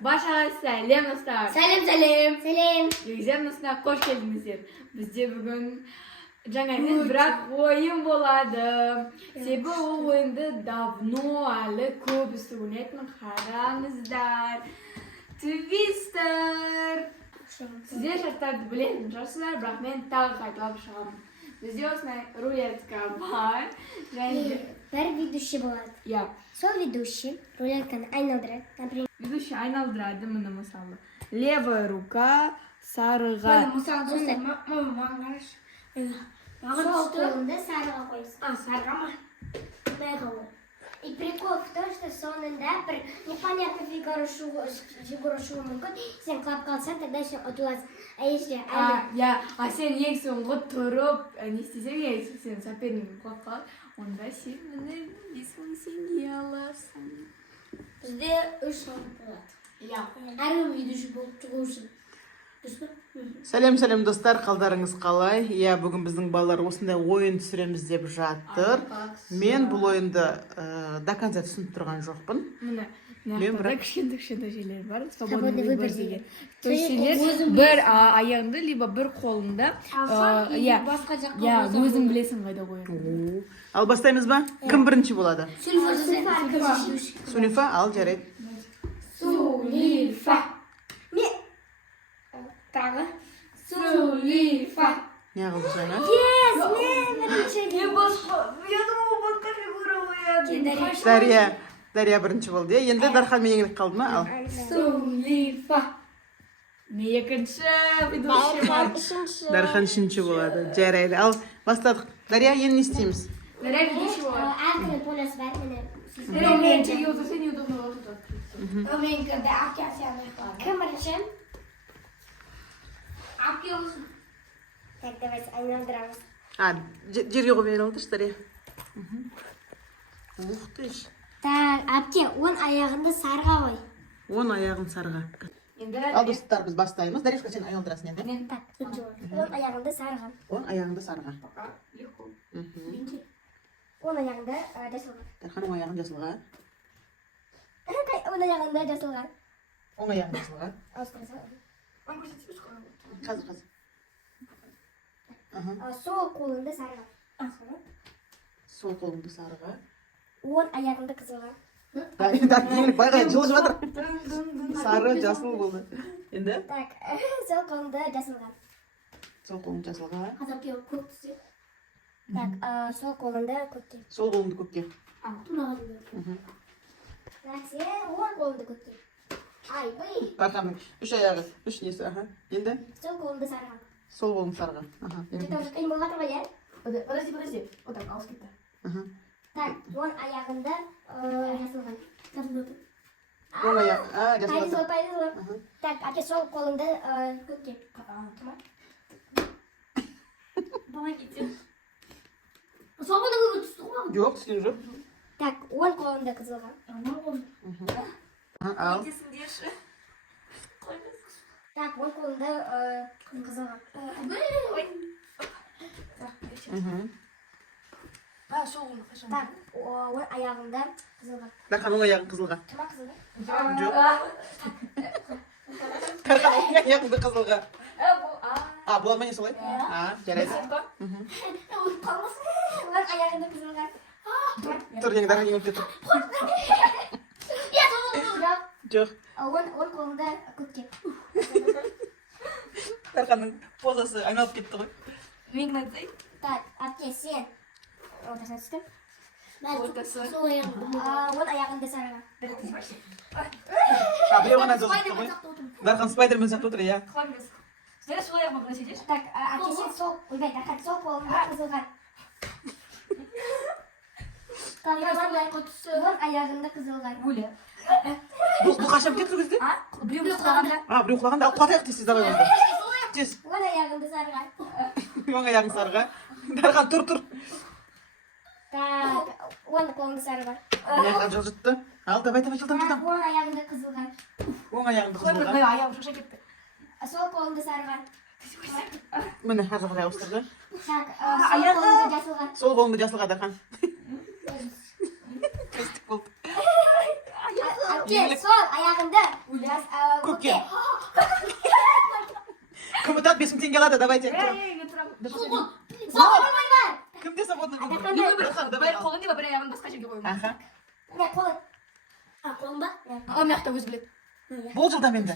Başa selam dostlar. Selam selam. Selam. Güzel dostlar, hoş geldinizler. Bizde bugün жаңа емес, бірақ ойын болады. Себебі ол ойынды давно әлі көбісі ойнайтын. Қараңыздар. Твистер. Сіздер шарттарды білетін шығарсыздар, бірақ мен тағы қайталап шығамын. Бізде осындай рулетка бар. Бір ведущий болады. Иә. Сол ведущий рулетканы айналдырады. Например, Ведущий айналдырады, міне мысалы. Левая рука сарыға. сол қолыңды сарыға қойсын. Сарыға ма? И прикол в том, что соңында бір непонятный фигура шығуы мүмкін. Сен құлап қалсаң, тогда еще ұтыласың. Сен ең соңғы тұрып, не істесең, сен сопернигің құлап қалады, онда сен міне сен аласың. Бізде 3 раунд болады. Әр ведущий болып шығу үшін. Сәлем достар, қалдарыңыз қалай? Иә, бүгін біздің балалар осындай ойын түсіреміз деп жатыр. Мен бұл ойынды до конца түсініп тұрған жоқпын. Мен бірақ кішкентай жерлер бар. Свободный выбор деген. Бір аяғында, либо бір қолында. Өзің білесің қайда қоясың. Ал бастаймыз ба? Кім бірінші болады? Сулифа, ал жарайды. Сулифа. Тағы. Сулифа. Не қылды жаңа? Мен бірінші. Дария бірінші болды. Енді Дархан мен еңлік қалды ма? Ал. Сулифа. Мен екінші. Дархан үшінші болады. Жарайды. Ал бастадық. Дария, енді не істейміз? Дария ведущий болады. Әркімнің полюсы бар. Мен жерге отырса неудобно болады. Кім бірінші? Так, давайте айналдырамыз. Жерге қойып айналдыршы, Дария. Ух ты ж. Так, әпке, 10 аяғында сарға қой. 10 аяғын сарға. Ал достар, біз бастаймыз. Даришка, сен айналдырасың енді. Так, 10 аяғында сарға. 10 аяғында сарға. 10 аяғында жасылға. Дархан 10 аяғын жасылға. 10 аяғында жасылға. 10 аяғын жасылға. Қазір. Сол қолында сарға. Сол қолыңды сарыға. 10 аяғында қызылға. Еңлік байға жылы жатыр. Сары, жасыл болды. Енді? Так, сол қолында жасылға. Сол қолыңды жасылға. Қазапке көк түсі. Так, сол қолында көкке. Сол қолыңды көкке. Так, сен 10 қолында көкке. Ай, бүй. Дарханның 3 аяғы, 3 несі. Енді? Сол қолында сарға. Сол қолыңды сарыға. Что-то уже қиын болған ғой, иә? Подожди. Вот так, алыс кетті. Так, 10 аяғында жасылған. Оң аяқ, жасылға. Пайызы. Так, әке сол қолында көкке. Помогите. Жоқ, түскен жоқ. Так, 10 қолында қызылға. Ал. Так, 10 қолында қызылға. Так, 10 аяғында қызылға. Дархан оң аяғын қызылға. Кіма қызылға? Жоқ. Дархан оң аяғыңды қызылға. Болады ма не солай? Жарайды. Қалмасын. 10 аяғында қызылға. Тұр, енді Дархан еңіліп тұр. Жоқ. 10 қолында көкке. Дарханның позасы айналып кетті ғой. Мен айтайын. Так, әпке, сен ортасына түстім. Ортасы. 10 аяғында сарыға. Біреу ғана жазықты ғой. Дархан спайдермен сияқты отыр, иә. Сен сол аяғыма қалай сидиш? Так, әпке, сен сол, ойбай, Дархан, сол қолында қызылға. 10 аяғында қызылға. Гуля. Бұл қашан кетті кезде? Біреу құлағанда. Біреу құлағанда, ал қуат аяқ тез давай онда. Тез. 10 аяғында сарыға. Оң аяғың сарыға. Дархан, тұр. Так, 10 қолында сарыға. Аяғын жылжытты. Ал, давай, жылдам. 10 аяғында қызылға. Оң аяғыңды қызылға. Аяғым шаша кетті. Сол қолында сарыға. Міне, ар жағына ауыстырды. Так, сол қолында жасылға. Сол қолыңды жасылға, Дархан. Тестік болды. Әпке, сол аяғында көкке. Кім ұтады 5000 теңге алады, давайте. Кімде свободный выбор? Давай қолын деп, бір аяғын басқа жерге қойып. Аха. Не, қолың. Қолың ба? Ал мені жақта өз біледі. Бұл жылдам енді.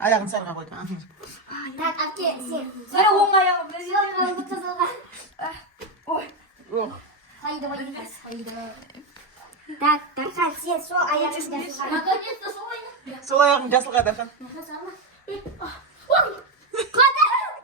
Аяғын сарға қойды. Так, әпке, сен. Сара оң аяғым. Ой. Ох. Haydi, haydi. Так, Дархан, сен сол аяғын жасылға. Наконец-то сол аяғын. Сол аяғын жасылға, Дархан.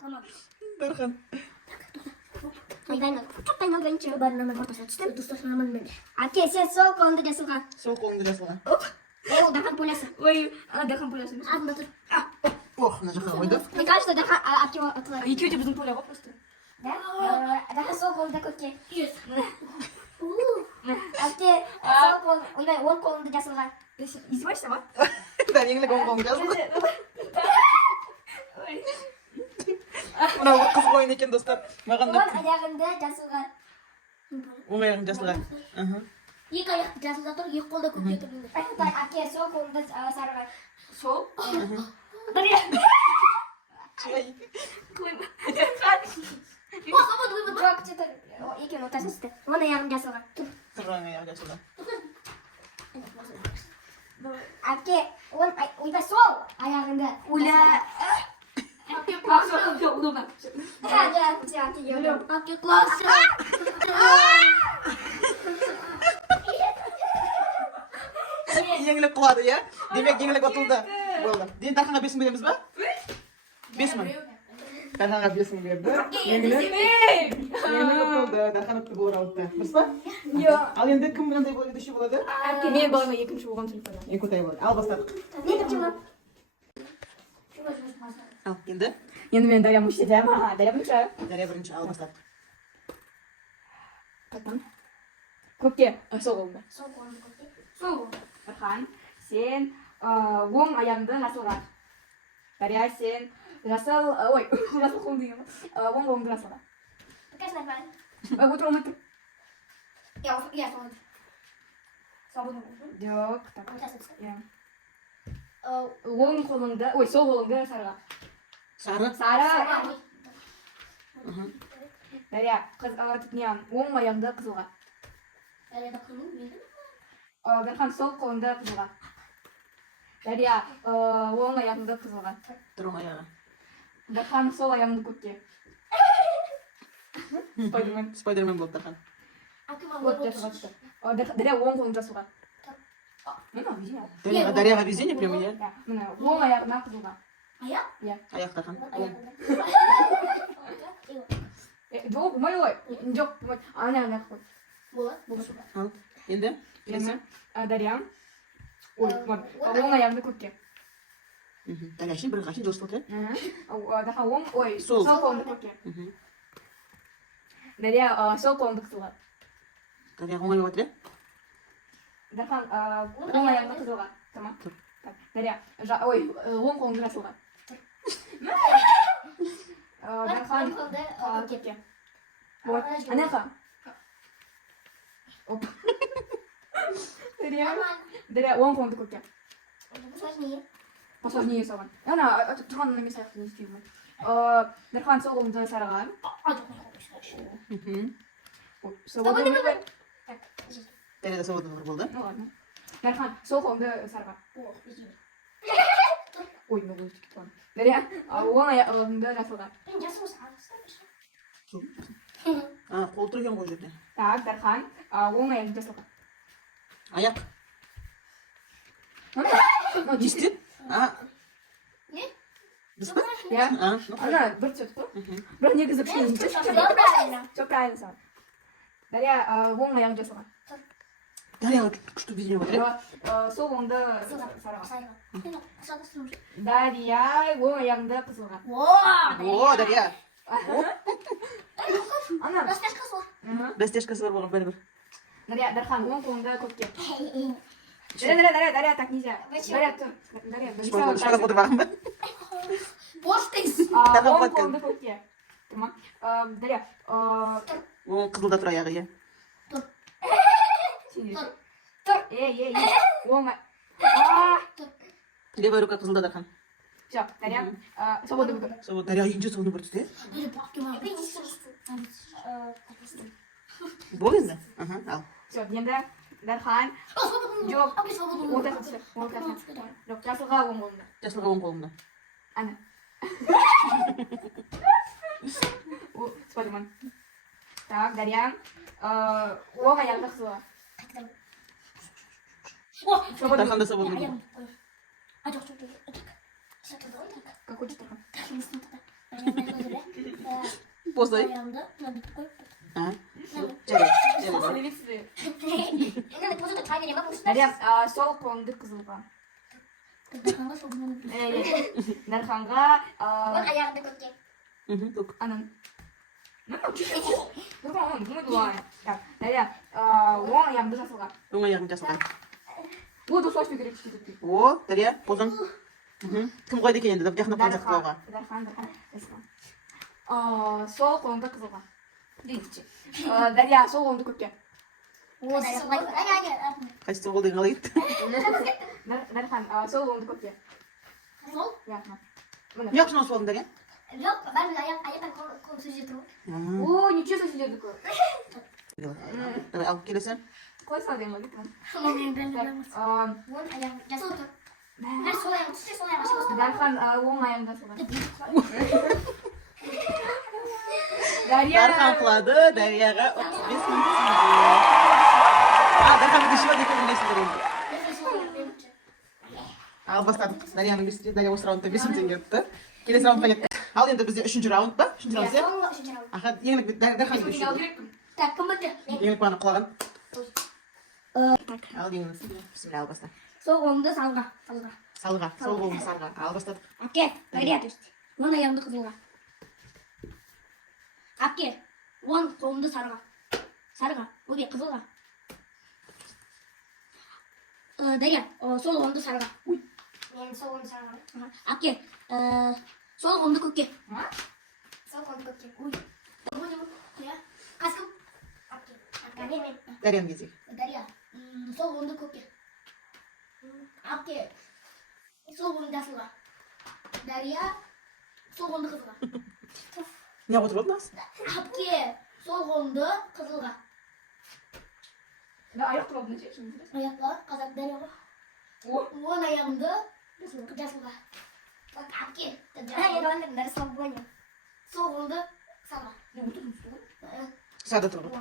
Tamam. Дархан. Әпке, сен сол қолыңды жасылға. Сол қолыңды жасылға. Ол Дархан пулясы. Ой, Дархан пулясы. Алдында тұр. Ох, мына жаққа қойды. Мне кажется, Дархан әпке ұтылады. Екеуі де біздің поля ғой просто. Дархан сол қолыңды көкке. Әпке, сол қолың, ойбай, ол қолыңды жасылға. Издеваешься, ма? Дәнеңлік оң қолың жасылға. Мынау қыз ойын екен, достар. Маған Ол аяғында жасылға. оң аяғын жасылға. Екі аяқ жасылда тұр, екі қолда көкке тұр. Әпке, сол қолыңды сарыға. Сол? Жоқ, екеуін ортасын істі. Оның аяғын жасылға. Тұрған аяғы жасылға. Әпке, ойбай сол аяғында. Уля. Удобно. Әпке, классы. Еңлік құлады, иә? Демек, еңлік ұтылды. Болды. Дейін Дарханға 5000 береміз ба? 5000. Дарханға 5000 берді. Еңлік ұтылды. Дархан ұтты, бұл раундта. Дұрыс па? Ал енді кім қандай ведущий болады? Мен балама екінші болған телефон. Екі ұтай болады. Ал бастадық. Ал, енді? Енді мен Дарья мүші едім. Дарья бірінші. Дарья бірінші, ал бастадық. Көкке. Сол қолымда. Сол қолыңды көкке. Сол. Дархан, сен оң аяғыңды жасылға. Дарья, сен жасыл, ой, жасыл қолыңды деймін. Оң қолыңды жасылға. Покажи нормально. Отыр, ұмытыр. Я свободна. Свободна. Жоқ, так. Ортасын істі. Оң қолыңды, ой, сол қолыңды сарыға. Сары. Сары. Дарья, оң аяғыңды қызылға. Дархан, сол қолыңды қызылға. Дарья, оң аяғыңды қызылға. Тұр оң аяғы. Дархан, сол аяғыңды көкке. Спайдермен болды Дархан. Вот, жасылға түсті. Дарья, оң қолыңды жасылға. Дарьяға везение прямо, иә? Міне, оң аяғына қызылға. Аяқ? Аяқ Дархан. Жоқ, болмай ғой. Жоқ, болмай. Ана аяқ қой. Болады. Ал, енді? Келесі? Дарья. Ой, оң аяғыңды көкке. Дарья үшін бір қашын дұрыс болды, Дархан, оң, ой, Сол. сол қолыңды көкке. Дарья, сол қолыңды қызылға. Дарья оңай отыр, иә? Дархан, оң аяғыңды қызылға. Tamam. Дарья, ой, оң қолыңды жасылға. Дархан, көкке. Вот, анақа. Оп. Дарья, оң қолыңды көкке. Сложнее. Посложнее соған. Ана, тұрғанын емес аяқты не істеймін. Дархан, сол қолыңды сарыға. Свободный выбор. Дарьяда свободный выбор болды. Ну ладно. Дархан, сол қолыңды сарыға. Ой, мен өз кетіп. Дарья, оң аяғыңды жасылға. Қол тұр екен ғой жерде. Так, Дархан, оң аяғыңды жасылға. Аяқ. Не істеді? Не? Дұрыс па? Иә. Ана, бір түседі қой. Бірақ негізі кішкене жұмыс. Все правильно. Все правильно саған. Дарья, оң аяғыңды жасылға. Дарья күшті везение отыр, иә? Сол қолыңды сарыға. О, Дарья, оң аяғыңды қызылға. О, Дарья. Ана. растяжкасы бар. Растяжкасы бар болған бәрібір. Дарья, Дархан, оң қолыңды көкке. Дарья, так нельзя. Дарья, тұр. Дарья, Шығарып отырмағын ба? Боштайс. оң қолыңды көкке. Tamam. Дарья, Ол қызылда тұр аяғы, иә? Тұр. Ей, оң. Левая рука кызылда Дархан. Все, Дарья. Свободный выбор. Дарья инже свободный выбор түсті. Бол енді. Ал. Все, енді Дархан. Жоқ. Ортасын түсір. Ортасын. Жоқ, жасылға оң қолында. Жасылға оң қолымда. Ана. Спайдерман. Так, Дарья. Оң аяғында қызылға. Дархан да свободный выбор. Как хочешь, Дархан. Позай. Левицы. Дарья, сол қолыңды қызылға. Дарханға Көк. анан. Дархан, не дуай. Так, Дарья, оң аяғыңды жасылға. Оң аяғым жасылға. Буду сочный керек сөйтіп. О, Дарья, позың. Кім қойды екен енді? Жақында қанжақ қылуға. Дархан. Сол қолыңды қызылға. Дейінші. Дарья, сол қолыңды көкке. Қайсы болды қалай еді? Дархан, сол қолыңды көкке. Я. Не оқшын осы болдың, Дарья? Жоқ, бәрі аяқтан қол сөз жетір. О, ничего себе сөйледік. Давай, алып келесің. Қой салдың ғой, деймін. Дархан, оң аяғында солға. Дархан қылады, Дарьяға 35 мың теңге. Дархан бір шива деп білесіңдер енді. Ал бастадық. Дарьяның бесте, Дарья осы раундта 5 мың теңге ұтты. Келесі раундқа кеттік. Ал енді бізде үшінші раунд ба? Үшінші раунд сияқты? Аха, еңлік Дархан бес мың. Так, кім бітті? Еңлік баны құлаған. Ал еңлік. Бісміллә, ал баста. Сол қолымды салға. Салға, сол қолын сарға. Ал бастадық. Әпке, Дарья. Оң аяғымды қызылға. Әпке, оң қолымды сарға. Өбе, қызылға. Дарья, сол қолымды сарға. Мен сол қолымды сарға. Әпке, сол қолымды көкке. Сол қолымды көкке. Қасқым. Дарьяның кезегі. Дарья, сол қолымды көкке. Әпке, сол қолымды жасылға. Дарья, сол қолымды қызылға. Не отырып отырмыз? Әпке, сол қолымды қызылға. Аяқ тұралды не шешін? Аяққа, қазақ Дарья ғой. Оң аяғымды жасылға. Әпке, сол қолымды сарға. Сада тұрып.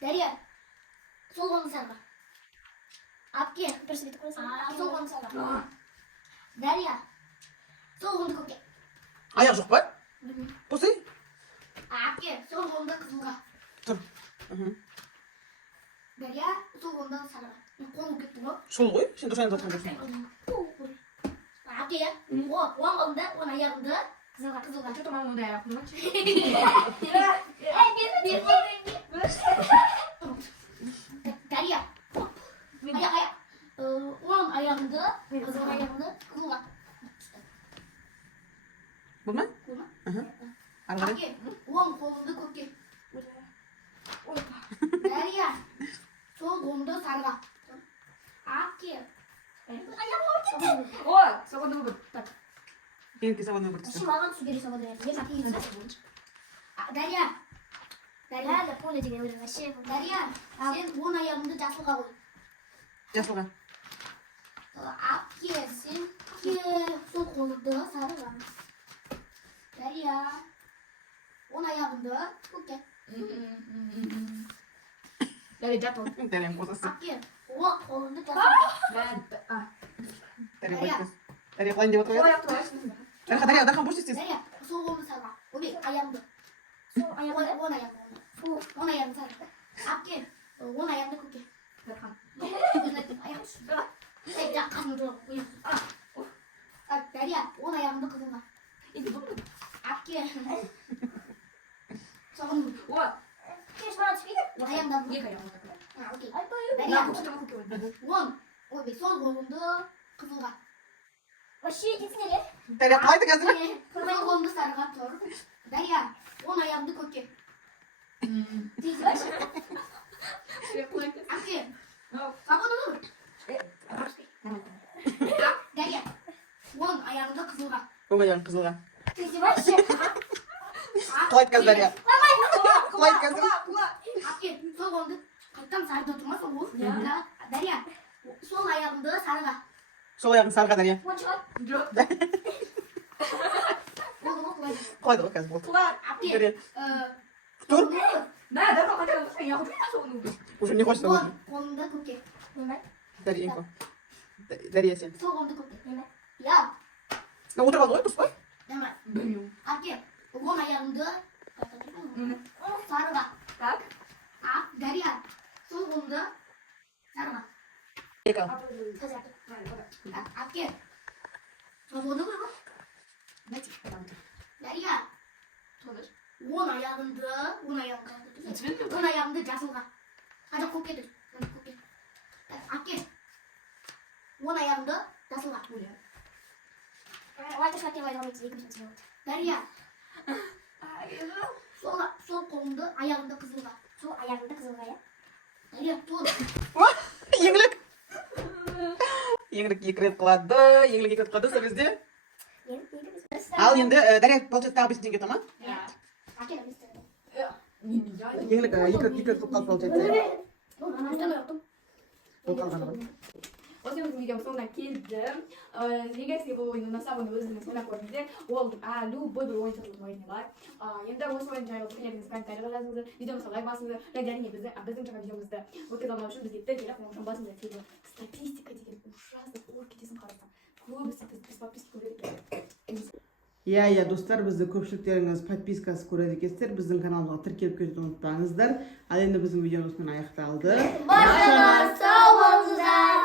Дарья, сол қолымды сарға. Әпке, сол қолымды сарға. Дарья, сол қолымды көкке. Аяқ жоқ па? Босай. Әпке, сол қолымды қызылға. Тұр. Дарья, сол қолымды сарға. Қолым кетті ғой. Сол ғой, сен дұрыс айтып жатқан жоқсың. Әпке, оң қолымды, оң аяғымды қызылға. Что-то мама удай аяқ тұрмақшы. Дарья, оң аяғымды, қызылға. Бұл ма? Ары қарай. Әпке, оң қолымды көкке. Дарья, сол қолымды сарға. Әпке. О, свободный выбор. Так. Еңлікке сабаны бір түсті. Маған түсу керек сабады. Дарья. Дарья, понял деген өлі. Дарья, сен оң аяғымды жасылға қой. Жасылға. Әпке, сен сол қолымды сарға. Дарья, оң аяғымды көкке. Дарья, жатыл. Дарьяның қосасы. Әпке, оң қолымды жасылға. Дарья қылайын деп отыр еді. Дархан бұрыс істесін. Дарья, сол қолымды сарға. Өбе, аяғымды. Оң аяғымды сарға. Әпке, оң аяғымды көкке. Дархан. Дарья, оң аяғымды қызылға. Әпке. Соғын. О, Кеш бара түспейді? Аяғымды. екі аяғымды. Окей. На, Дарья, көкке көкке. оң. Өбе, сол қолымды қызылға. Вообще кетсіңдер, е? Дарья қалайды қазір? Сол қолымды сарға тұр. Дарья, оң аяғымды көкке. Әпке, сабын ұлыр. Дарья, аяғыңды қызылға. Оң аяғың қызылға. Ты издеваешься? Қалай айтқансыз, Дарья? Қалай айтқансыз? Апке, сол қолыңды қайттан сарыда тұрмас ол. Дарья, сол аяғыңды сарыға. Сол аяғың сарыға, Дарья. Қойшы. Болды ма құлайды? Құлайды ғой, қазір болды. Апке, Дарья. Тур? Да, давай, хотя я уже не нашел. Уже не хочется. қолыңды көкке. Дарьенька. Дарья сен. Сол қолыңды көкке. Я. Ну, отырып алды ғой, дұрыс қой? Давай. Блин. Апке, оң аяғыңды сарыға. Так. Дарья, сол қолыңды сарыға. Ека. Апке, сол қолыңды қойға. Дарья, оң аяғыңды жасылға. Қазір көкке тұр. Апке, оң аяғыңды жасылға. Дарья, сол қолыңды аяғыңды қызылға. Сол аяғыңды қызылға, я? Дарья, тұр. Еңлік. Еңлік екі рет қылады. Еңлік екі рет қылады, сол кезде. Ал енді, Дарья, получается, тағы 5 теңге тұр ма? Апке, да, бестер. Еңлік екі рет қылып қалды, получается. Бұл қалғаны ғой. Осы біздің видеомыз соңына келді. Егер сізге бұл ойынның ұнаса, оны өзіңіз ойнап көріңіздер. Ол любой бір ойын сатылатын ойын бар. Енді осы ойын жайлы пікірлеріңізді комментарийға жазыңыздар, видеомызға лайк басыңыздар. Және әрине біздің жаңа видеомызды өткізе алмау үшін бізге телефон қоңырауын басыңыздар. Себебі статистика деген ужасно ой кетесің қарасаң. Көбісі біз подписка көреді екен. Иә, достар, бізді көпшіліктеріңіз подпискасы көреді екенсіздер. Біздің каналымызға тіркеліп кетуді ұмытпаңыздар. Ал енді біздің видеомыз аяқталды. Баршаңыз сау болыңыздар.